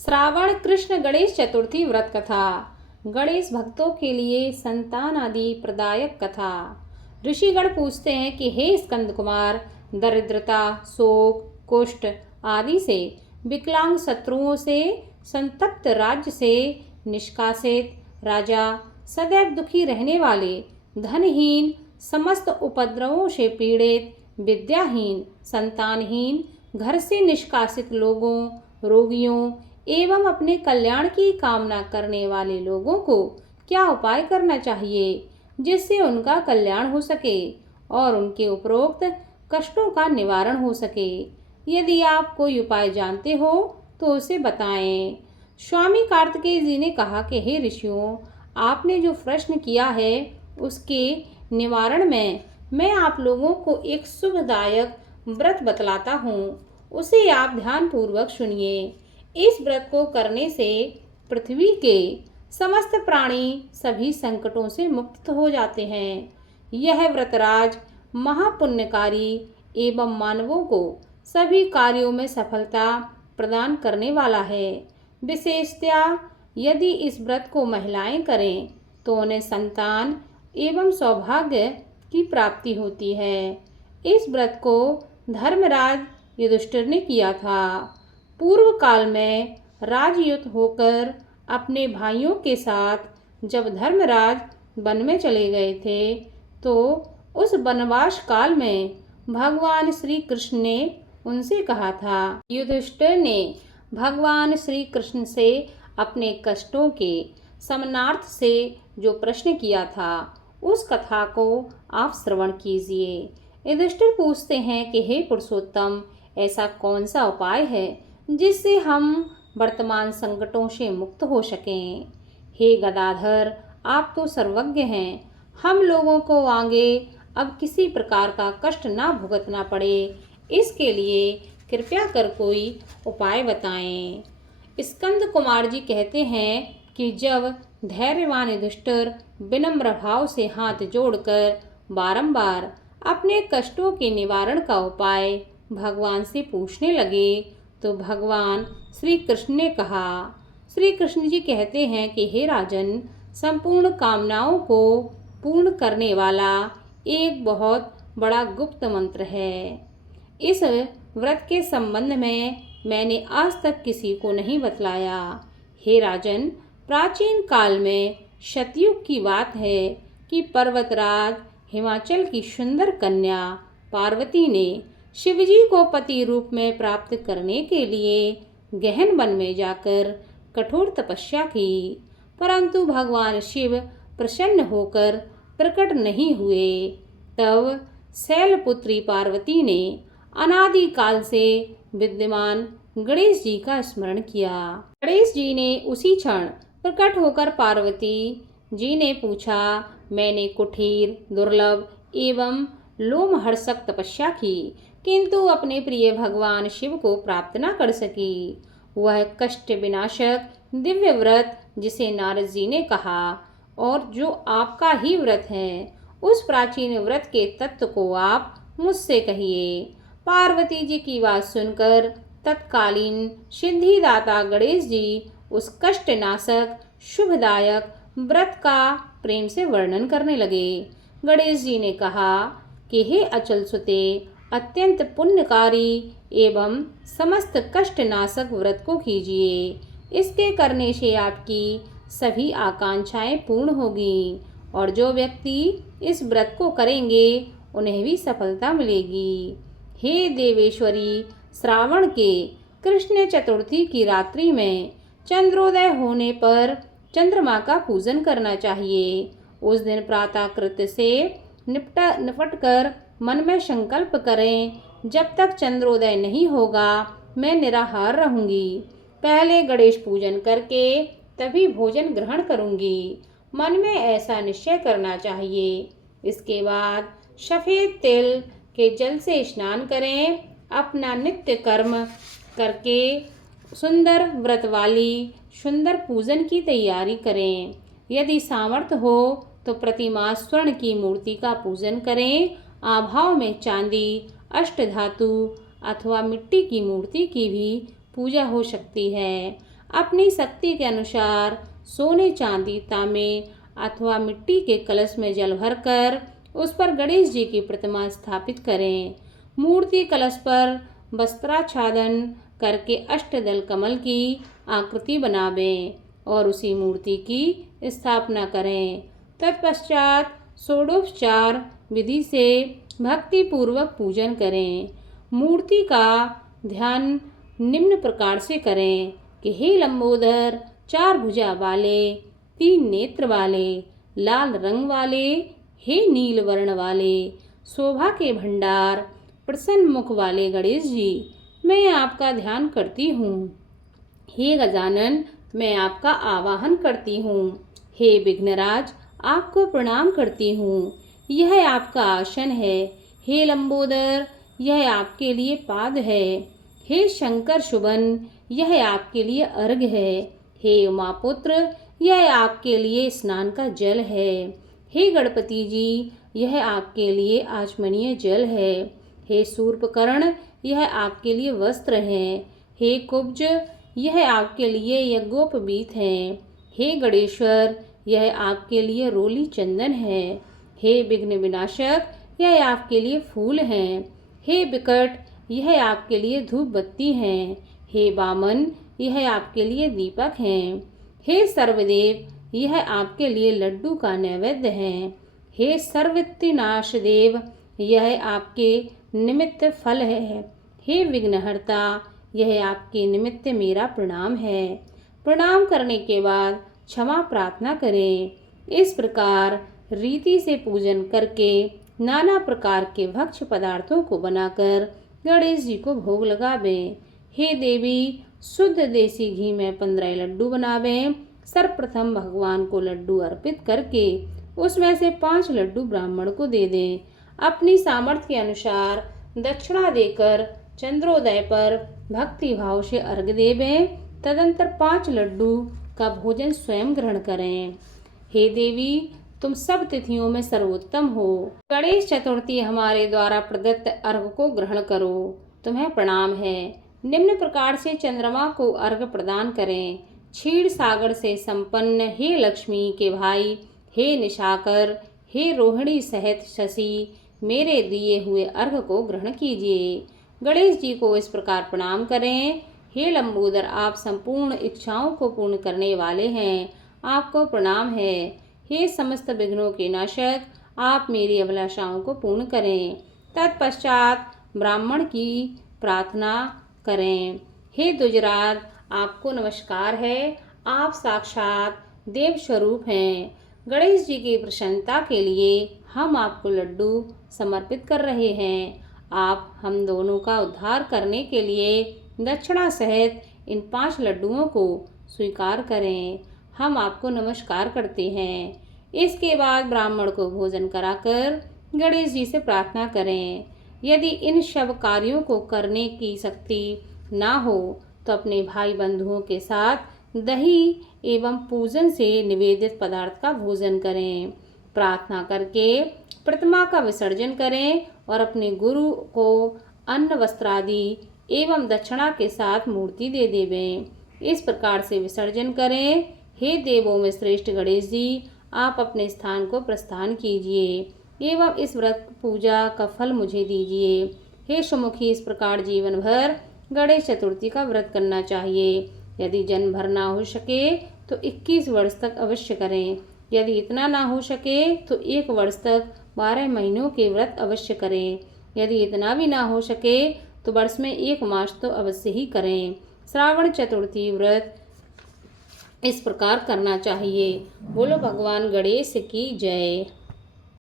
श्रावण कृष्ण गणेश चतुर्थी व्रत कथा। गणेश भक्तों के लिए संतान आदि प्रदायक कथा। ऋषिगण पूछते हैं कि हे स्कंद कुमार, दरिद्रता, शोक, कुष्ठ आदि से, विकलांग शत्रुओं से, संतप्त राज्य से निष्कासित राजा, सदैव दुखी रहने वाले, धनहीन, समस्त उपद्रवों से पीड़ित, विद्याहीन, संतानहीन, घर से निष्कासित लोगों, रोगियों एवं अपने कल्याण की कामना करने वाले लोगों को क्या उपाय करना चाहिए जिससे उनका कल्याण हो सके और उनके उपरोक्त कष्टों का निवारण हो सके। यदि आप कोई उपाय जानते हो तो उसे बताएं। स्वामी कार्तिकेय जी ने कहा कि हे ऋषियों, आपने जो प्रश्न किया है उसके निवारण में मैं आप लोगों को एक शुभदायक व्रत बतलाता हूँ। उसे आप ध्यानपूर्वक सुनिए। इस व्रत को करने से पृथ्वी के समस्त प्राणी सभी संकटों से मुक्त हो जाते हैं। यह व्रतराज महापुण्यकारी एवं मानवों को सभी कार्यों में सफलता प्रदान करने वाला है। विशेषतया यदि इस व्रत को महिलाएं करें तो उन्हें संतान एवं सौभाग्य की प्राप्ति होती है। इस व्रत को धर्मराज युधिष्ठिर ने किया था। पूर्व काल में राजयुत होकर अपने भाइयों के साथ जब धर्मराज वन में चले गए थे तो उस वनवास काल में भगवान श्री कृष्ण ने उनसे कहा था। युधिष्ठिर ने भगवान श्री कृष्ण से अपने कष्टों के समानार्थ से जो प्रश्न किया था उस कथा को आप श्रवण कीजिए। युधिष्ठिर पूछते हैं कि हे पुरुषोत्तम, ऐसा कौन सा उपाय है जिससे हम वर्तमान संकटों से मुक्त हो सकें। हे गदाधर, आप तो सर्वज्ञ हैं। हम लोगों को आगे अब किसी प्रकार का कष्ट ना भुगतना पड़े, इसके लिए कृपया कर कोई उपाय बताएं। स्कंद कुमार जी कहते हैं कि जब धैर्यवान युधिष्ठिर विनम्र भाव से हाथ जोड़कर बारंबार अपने कष्टों के निवारण का उपाय भगवान से पूछने लगे तो भगवान श्री कृष्ण ने कहा। श्री कृष्ण जी कहते हैं कि हे राजन, संपूर्ण कामनाओं को पूर्ण करने वाला एक बहुत बड़ा गुप्त मंत्र है। इस व्रत के संबंध में मैंने आज तक किसी को नहीं बतलाया। हे राजन, प्राचीन काल में सतयुग की बात है कि पर्वतराज हिमाचल की सुंदर कन्या पार्वती ने शिवजी को पति रूप में प्राप्त करने के लिए गहन वन में जाकर कठोर तपस्या की, परंतु भगवान शिव प्रसन्न होकर प्रकट नहीं हुए। तब शैलपुत्री पार्वती ने अनादि काल से विद्यमान गणेश जी का स्मरण किया। गणेश जी ने उसी क्षण प्रकट होकर पार्वती जी ने पूछा, मैंने कुटीर, दुर्लभ एवं लोमहर्षक तपस्या की किंतु अपने प्रिय भगवान शिव को प्राप्त न कर सकी। वह कष्ट विनाशक दिव्य व्रत जिसे नारद जी ने कहा और जो आपका ही व्रत है, उस प्राचीन व्रत के तत्व को आप मुझसे कहिए। पार्वती जी की बात सुनकर तत्कालीन सिद्धिदाता गणेश जी उस कष्ट नाशक शुभदायक व्रत का प्रेम से वर्णन करने लगे। गणेश जी ने कहा कि हे अचल सुते, अत्यंत पुण्यकारी एवं समस्त कष्ट नाशक व्रत को कीजिए। इसके करने से आपकी सभी आकांक्षाएं पूर्ण होगी और जो व्यक्ति इस व्रत को करेंगे उन्हें भी सफलता मिलेगी। हे देवेश्वरी, श्रावण के कृष्ण चतुर्थी की रात्रि में चंद्रोदय होने पर चंद्रमा का पूजन करना चाहिए। उस दिन प्रातः कृत्य से निपट कर मन में संकल्प करें, जब तक चंद्रोदय नहीं होगा मैं निराहार रहूंगी। पहले गणेश पूजन करके तभी भोजन ग्रहण करूंगी। मन में ऐसा निश्चय करना चाहिए। इसके बाद सफेद तिल के जल से स्नान करें। अपना नित्य कर्म करके सुंदर व्रत वाली सुंदर पूजन की तैयारी करें। यदि सामर्थ्य हो तो प्रतिमा स्वर्ण की मूर्ति का पूजन करें। आभाव में चांदी, अष्टधातु अथवा मिट्टी की मूर्ति की भी पूजा हो सकती है। अपनी शक्ति के अनुसार सोने चांदी तांबे अथवा मिट्टी के कलश में जल भरकर उस पर गणेश जी की प्रतिमा स्थापित करें। मूर्ति कलश पर वस्त्राच्छादन करके अष्टदल कमल की आकृति बनावें और उसी मूर्ति की स्थापना करें। तत्पश्चात षोडोपचार विधि से भक्ति पूर्वक पूजन करें। मूर्ति का ध्यान निम्न प्रकार से करें कि हे लंबोदर, 4 भुजा वाले, 3 नेत्र वाले, लाल रंग वाले, हे नील वर्ण वाले, शोभा के भंडार, प्रसन्न मुख वाले गणेश जी, मैं आपका ध्यान करती हूँ। हे गजानन, मैं आपका आवाहन करती हूँ। हे विघ्नराज, आपको प्रणाम करती हूँ। यह आपका आसन है। हे लंबोदर, यह आपके लिए पाद है। हे शंकर शुभन, यह आपके लिए अर्घ है। हे उमापुत्र, यह आपके लिए स्नान का जल है। हे गणपति जी, यह आपके लिए आचमनीय जल है। हे शूर्पकर्ण, यह आपके लिए वस्त्र है। हे कुब्ज, यह आपके लिए यज्ञोपवीत है। हे गणेश्वर, यह आपके लिए रोली चंदन है। हे विघ्न विनाशक, यह आपके लिए फूल हैं। हे विकट, यह आपके लिए धूप बत्ती हैं। हे वामन, यह आपके लिए दीपक हैं। हे सर्वदेव, यह आपके लिए लड्डू का नैवेद्य है। हे सर्वविघ्ननाश देव, यह आपके निमित्त फल है। हे विघ्नहर्ता, यह आपके निमित्त मेरा प्रणाम है। प्रणाम करने के बाद क्षमा प्रार्थना करें। इस प्रकार रीति से पूजन करके नाना प्रकार के भक्ष्य पदार्थों को बनाकर गणेश जी को भोग लगावें। हे देवी, शुद्ध देसी घी में 15 लड्डू बनावें। सर्वप्रथम भगवान को लड्डू अर्पित करके उसमें से 5 लड्डू ब्राह्मण को दे दें। अपनी सामर्थ्य के अनुसार दक्षिणा देकर चंद्रोदय पर भक्ति भाव से अर्घ देवें। तदंतर 5 लड्डू का भोजन स्वयं ग्रहण करें। हे देवी, तुम सब तिथियों में सर्वोत्तम हो। गणेश चतुर्थी हमारे द्वारा प्रदत्त अर्घ को ग्रहण करो। तुम्हें प्रणाम है। निम्न प्रकार से चंद्रमा को अर्घ प्रदान करें। क्षीर सागर से संपन्न हे लक्ष्मी के भाई, हे निशाकर, हे रोहिणी सहित शशि, मेरे दिए हुए अर्घ को ग्रहण कीजिए। गणेश जी को इस प्रकार प्रणाम करें। हे लंबोदर, आप संपूर्ण इच्छाओं को पूर्ण करने वाले हैं। आपको प्रणाम है। हे समस्त विघ्नों के नाशक, आप मेरी अभिलाषाओं को पूर्ण करें। तत्पश्चात ब्राह्मण की प्रार्थना करें। हे द्विजराज, आपको नमस्कार है। आप साक्षात देव स्वरूप हैं। गणेश जी की प्रसन्नता के लिए हम आपको लड्डू समर्पित कर रहे हैं। आप हम दोनों का उद्धार करने के लिए दक्षिणा सहित इन 5 लड्डुओं को स्वीकार करें। हम आपको नमस्कार करते हैं। इसके बाद ब्राह्मण को भोजन कराकर गणेश जी से प्रार्थना करें। यदि इन सब कार्यों को करने की शक्ति ना हो तो अपने भाई बंधुओं के साथ दही एवं पूजन से निवेदित पदार्थ का भोजन करें। प्रार्थना करके प्रतिमा का विसर्जन करें और अपने गुरु को अन्न वस्त्र आदि एवं दक्षिणा के साथ मूर्ति दे देवें। इस प्रकार से विसर्जन करें। हे देवों में श्रेष्ठ गणेश जी, आप अपने स्थान को प्रस्थान कीजिए एवं इस व्रत पूजा का फल मुझे दीजिए। हे सुमुखी, इस प्रकार जीवन भर गणेश चतुर्थी का व्रत करना चाहिए। यदि जन्म भर ना हो सके तो 21 वर्ष तक अवश्य करें। यदि इतना ना हो सके तो 1 वर्ष तक 12 महीनों के व्रत अवश्य करें। यदि इतना भी ना हो सके तो वर्ष में 1 मास तो अवश्य ही करें। श्रावण चतुर्थी व्रत इस प्रकार करना चाहिए। बोलो भगवान गणेश की जय।